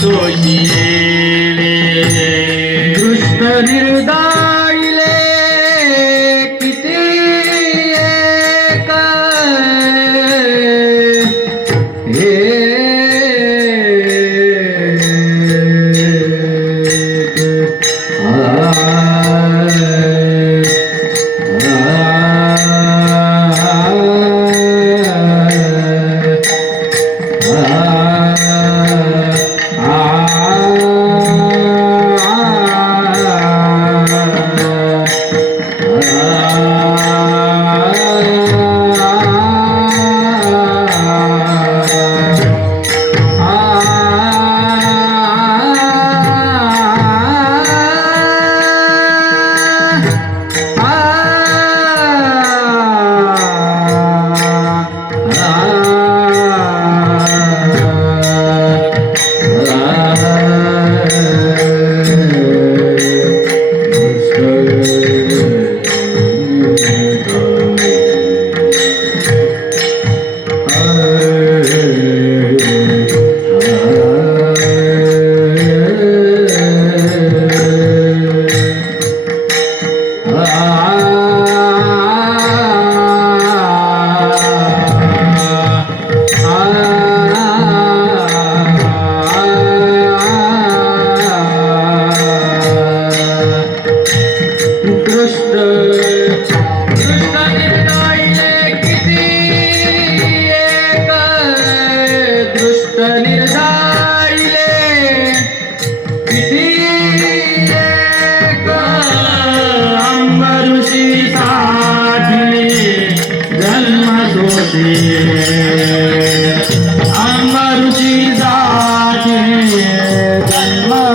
जन्म सोशी दृष्ट